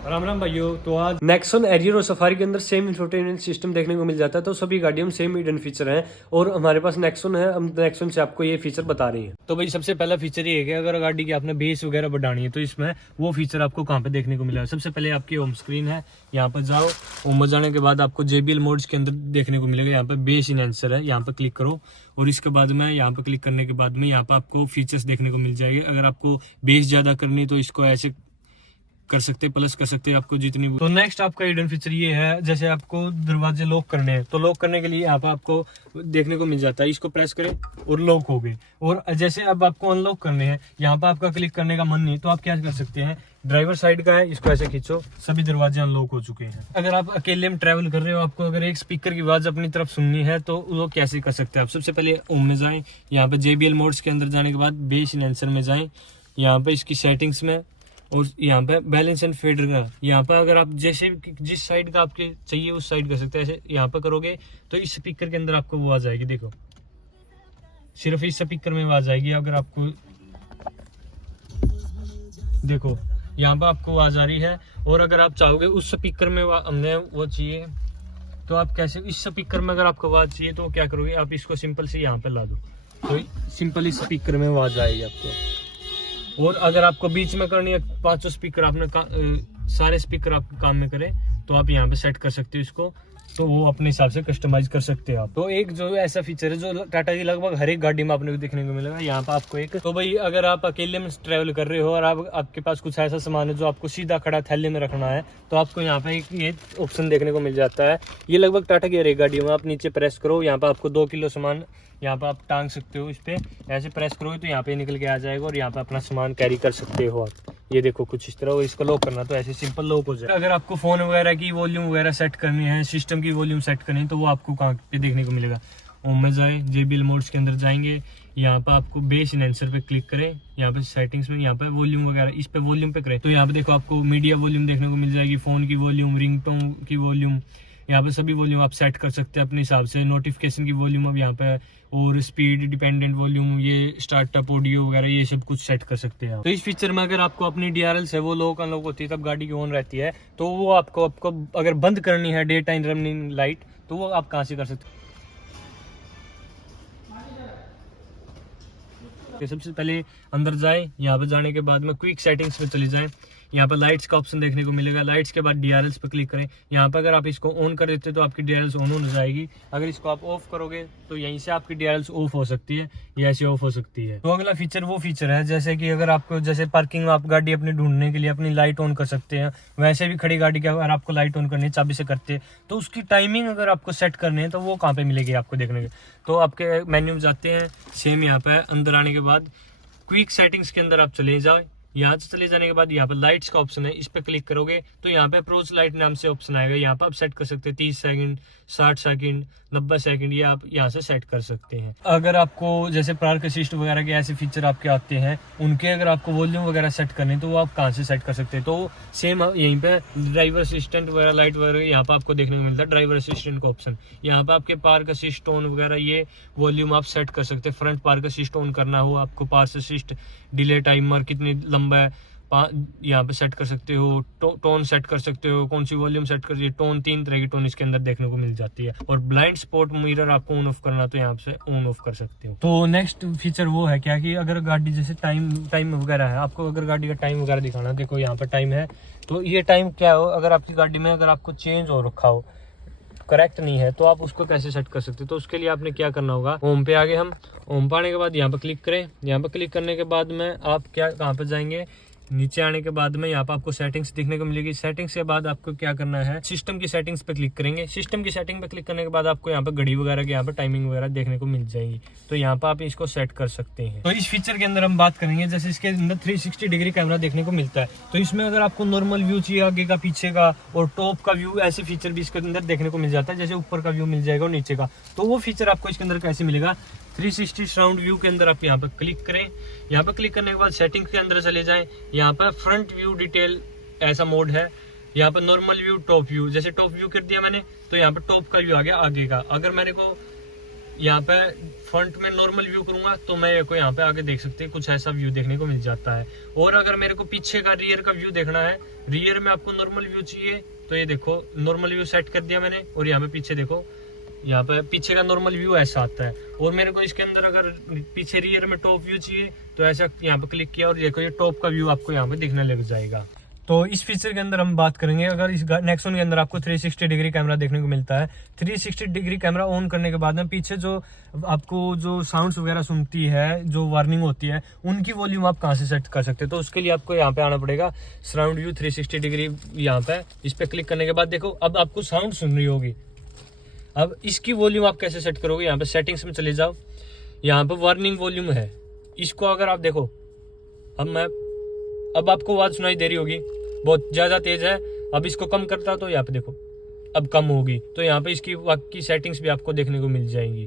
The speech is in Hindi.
राम राम भाइयों। तो आज नेक्सन एरियर और सफारी के अंदर सेम इंफोटेनमेंट सिस्टम देखने को मिल जाता है। तो सभी गाड़ियों में सेम हिडन फीचर हैं और हमारे पास नेक्सन है। हम नेक्सन से आपको ये फीचर बता रहे हैं। तो भाई सबसे पहला फीचर ये है कि अगर गाड़ी की आपने बेस वगैरह बढ़ानी है तो इसमें वो फीचर आपको कहाँ पे देखने को मिला है। सबसे पहले आपकी होम स्क्रीन है, यहाँ पर जाओ। होम में जाने के बाद आपको JBL मोड्स के अंदर देखने को मिलेगा। यहाँ पे बेस इनहेंसर है, यहाँ पर क्लिक करो और इसके बाद में यहाँ पर क्लिक करने के बाद में यहाँ पर आपको फीचर्स देखने को मिल जाएंगे। अगर आपको बेस ज्यादा करनी तो इसको ऐसे कर सकते, प्लस कर सकते हैं आपको जितनी। तो नेक्स्ट आपका हिडन फीचर ये है, जैसे आपको दरवाजे लॉक करने हैं तो लॉक करने के लिए यहाँ पर आपको देखने को मिल जाता है। इसको प्रेस करें और लॉक हो गए। और जैसे अब आपको अनलॉक करने हैं, यहाँ पर आपका क्लिक करने का मन नहीं तो आप क्या कर सकते हैं, ड्राइवर साइड का है, इसको ऐसे खींचो, सभी दरवाजे अनलॉक हो चुके हैं। अगर आप अकेले में ट्रैवल कर रहे हो, आपको अगर एक स्पीकर की आवाज अपनी तरफ सुननी है तो वो कैसे कर सकते हैं आप। सबसे पहले होम में जाएं, यहाँ पे JBL मोड्स के अंदर जाने के बाद बेस इनहेंसर में जाएं, यहाँ पे इसकी सेटिंग्स में और यहाँ पे बैलेंस एंड फेडर का यहाँ पे अगर आप जैसे जिस साइड का आपके चाहिए उस साइड कर सकते हैं। ऐसे यहाँ पे करोगे तो इस स्पीकर के अंदर आपको वो आ जाएगी। देखो सिर्फ इस स्पीकर में आवाज आएगी। अगर आपको देखो यहाँ पे आपको आवाज आ रही है। और अगर आप चाहोगे उस स्पीकर में हमने वो चाहिए तो आप कैसे, इस स्पीकर में अगर आपको आवाज चाहिए तो क्या करोगे, आप इसको सिंपल से यहाँ पे ला दो तो सिंपल इस स्पीकर में आवाज आएगी आपको। और अगर आपको बीच में करनी है, पांचों स्पीकर आपने सारे स्पीकर आपके काम में करे तो आप यहाँ पे सेट कर सकते हो इसको, तो वो अपने हिसाब से कस्टमाइज कर सकते हो आप। तो एक जो ऐसा फीचर है जो टाटा की लगभग हर एक गाड़ी में आपने देखने को मिलेगा। यहाँ पे आपको एक, तो भाई अगर आप अकेले में ट्रैवल कर रहे हो और आपके पास कुछ ऐसा सामान है जो आपको सीधा खड़ा थैले में रखना है तो आपको यहाँ पे एक ये ऑप्शन देखने को मिल जाता है। ये लगभग टाटा की हर एक गाड़ियों में। आप नीचे प्रेस करो, यहाँ पे आपको 2 किलो सामान यहाँ पे आप टांग सकते हो। इस पे ऐसे प्रेस करोगे तो यहाँ पे निकल के आ जाएगा और यहाँ पे अपना सामान कैरी कर सकते हो आप। ये देखो कुछ इस तरह। इसको लॉक करना तो ऐसे सिंपल लॉक हो जाए। अगर आपको फोन वगैरह की वॉल्यूम वगैरह सेट करनी है, सिस्टम की वॉल्यूम सेट करनी है तो वो आपको कहाँ पे देखने को मिलेगा। होम में जाए, JBL मोड्स के अंदर जाएंगे, यहाँ पे आपको बेस इनहेंसर पे क्लिक करें, यहाँ पे सेटिंग्स में यहाँ पे वॉल्यूम वगैरह इस पे वॉल्यूम पे करें तो यहाँ पे देखो आपको मीडिया वॉल्यूम देखने को मिल जाएगी, फोन की वॉल्यूम, रिंगटोन की वॉल्यूम, यहाँ पे सभी वॉल्यूम आप सेट कर सकते हैं अपने हिसाब से। नोटिफिकेशन की वॉल्यूम अब यहाँ पे, और स्पीड डिपेंडेंट वॉल्यूम, ये स्टार्टअप ऑडियो वगैरह ये सब कुछ सेट कर सकते हैं आप। तो इस फीचर में अगर आपको अपनी DRLs है वो लॉक अनलॉक होती है तब गाड़ी की ऑन रहती है, तो वो आपको अगर बंद करनी है डे टाइम रनिंग लाइट तो वो आप कहाँ से कर सकते हैं। सबसे पहले अंदर जाए, यहाँ पे जाने के बाद में क्विक सेटिंग्स पे चले जाए, यहाँ पर लाइट्स का ऑप्शन देखने को मिलेगा। लाइट्स के बाद DRLs पे क्लिक करें। यहाँ पर अगर आप इसको ऑन कर देते तो आपकी DRLs ऑन हो जाएगी। अगर इसको आप ऑफ करोगे तो यहीं से आपकी DRLs ऑफ हो सकती है या ऐसे ऑफ हो सकती है। तो अगला फीचर वो फीचर है जैसे कि अगर आपको जैसे पार्किंग में आप गाड़ी अपनी ढूंढने के लिए अपनी लाइट ऑन कर सकते हैं, वैसे भी खड़ी गाड़ी की अगर आपको लाइट ऑन करनी है चाबी से करते हैं तो उसकी टाइमिंग अगर आपको सेट करनी है तो वो कहाँ पे मिलेगी आपको देखने के। तो आपके मेन्यू में जाते हैं, सेम यहाँ पे अंदर आने के बाद क्विक सेटिंग्स के अंदर आप चले जाओ। यहाँ से चले जाने के बाद यहाँ पे लाइट्स का ऑप्शन है, इस पे क्लिक करोगे तो यहाँ पे अप्रोच लाइट नाम से ऑप्शन आएगा। यहाँ पे आप सेट कर सकते हैं 30 सेकंड, 60 सेकंड, 90 सेकंड, ये आप यहाँ से सेट कर सकते हैं। अगर आपको जैसे पार्क असिस्ट वगैरह के ऐसे फीचर आपके आते हैं, उनके अगर आपको वॉल्यूम वगैरह सेट करने तो वो आप कहाँ से सेट कर सकते हैं। तो सेम यहीं पे ड्राइवर असिस्टेंट वगैरह लाइट वगैरह यहाँ पे आपको देखने को मिलता है ड्राइवर असिस्टेंट का ऑप्शन। यहाँ पे आपके पार्क असिस्ट टोन वगैरह ये वॉल्यूम आप सेट कर सकते हैं। फ्रंट पार्क असिस्ट ऑन करना हो आपको, पार्क असिस्ट, डिले टाइमर कितनी लंबा है यहाँ पे सेट कर सकते हो। टोन सेट कर सकते हो, कौन सी वॉल्यूम सेट कर सकते हो। टोन 3 तरह की टोन इसके अंदर देखने को मिल जाती है। और ब्लाइंड स्पॉट मिरर आपको ऑन ऑफ करना तो यहाँ से ऑन ऑफ कर सकते हो। तो नेक्स्ट फीचर वो है क्या कि अगर गाड़ी जैसे टाइम वगैरह है, आपको अगर गाड़ी का टाइम वगैरह दिखाना, देखो यहाँ पे टाइम है तो ये टाइम क्या हो, अगर आपकी गाड़ी में अगर आपको चेंज हो रखा हो, करेक्ट नहीं है तो आप उसको कैसे सेट कर सकते हो। तो उसके लिए आपने क्या करना होगा, होम पे आगे हम होम पे आने के बाद यहाँ पे क्लिक करें। यहाँ पे क्लिक करने के बाद में आप क्या कहाँ पे जाएंगे, नीचे आने के बाद में यहाँ पे आपको सेटिंग्स दिखने को मिलेगी। सेटिंग्स के बाद आपको क्या करना है, सिस्टम की सेटिंग्स पे क्लिक करेंगे। सिस्टम की सेटिंग पे क्लिक करने के बाद आपको यहाँ पे घड़ी वगैरह की यहाँ पे टाइमिंग वगैरह देखने को मिल जाएगी, तो यहाँ पे आप इसको सेट कर सकते हैं। तो इस फीचर के अंदर हम बात करेंगे जैसे इसके अंदर 360 डिग्री कैमरा देखने को मिलता है। तो इसमें अगर आपको नॉर्मल व्यू चाहिए आगे का, पीछे का और टॉप का व्यू, ऐसे फीचर भी इसके अंदर देखने को मिल जाता है। जैसे ऊपर का व्यू मिल जाएगा और नीचे का, तो वो फीचर आपको इसके अंदर कैसे मिलेगा। 360 सराउंड व्यू के अंदर आप यहाँ पे क्लिक करें। यहाँ पे क्लिक करने के बाद सेटिंग के अंदर चले जाएं। यहाँ पे फ्रंट व्यू डिटेल ऐसा मोड है। यहाँ पे नॉर्मल व्यू, टॉप व्यू, जैसे टॉप व्यू कर दिया मैंने तो यहाँ पे टॉप का व्यू आ गया आगे का। अगर मैंने को यहाँ पे फ्रंट में नॉर्मल व्यू करूंगा तो मेरे को यहाँ पे आगे देख सकते हैं कुछ ऐसा व्यू देखने को मिल जाता है। और अगर मेरे को पीछे का रियर का व्यू देखना है, रियर में आपको नॉर्मल व्यू चाहिए तो ये देखो नॉर्मल व्यू सेट कर दिया मैंने, और यहाँ पे पीछे देखो, यहाँ पे पीछे का नॉर्मल व्यू ऐसा आता है। और मेरे को इसके अंदर अगर पीछे रियर में टॉप व्यू चाहिए तो ऐसा यहाँ पे क्लिक किया और देखो ये टॉप का व्यू आपको यहाँ पे दिखने लग जाएगा। तो इस फीचर के अंदर हम बात करेंगे, अगर इस नेक्सॉन के अंदर आपको 360 डिग्री कैमरा देखने को मिलता है। 360 डिग्री कैमरा ऑन करने के बाद में पीछे जो आपको जो साउंड्स वगैरह सुनती है, जो वार्निंग होती है, उनकी वॉल्यूम आप कहाँ से सेट कर सकते हैं। तो उसके लिए आपको यहाँ पे आना पड़ेगा, सराउंड व्यू 360 डिग्री, यहाँ पे इस पे क्लिक करने के बाद देखो अब आपको साउंड सुन रही होगी। अब इसकी वॉल्यूम आप कैसे सेट करोगे, यहाँ पे सेटिंग्स में चले जाओ, यहाँ पे वार्निंग वॉल्यूम है, इसको अगर आप देखो, अब आपको आवाज सुनाई दे रही होगी, बहुत ज्यादा तेज है। अब इसको कम करता तो यहाँ पे देखो अब कम होगी, तो यहाँ पे इसकी बाकी सेटिंग्स भी आपको देखने को मिल जाएंगी।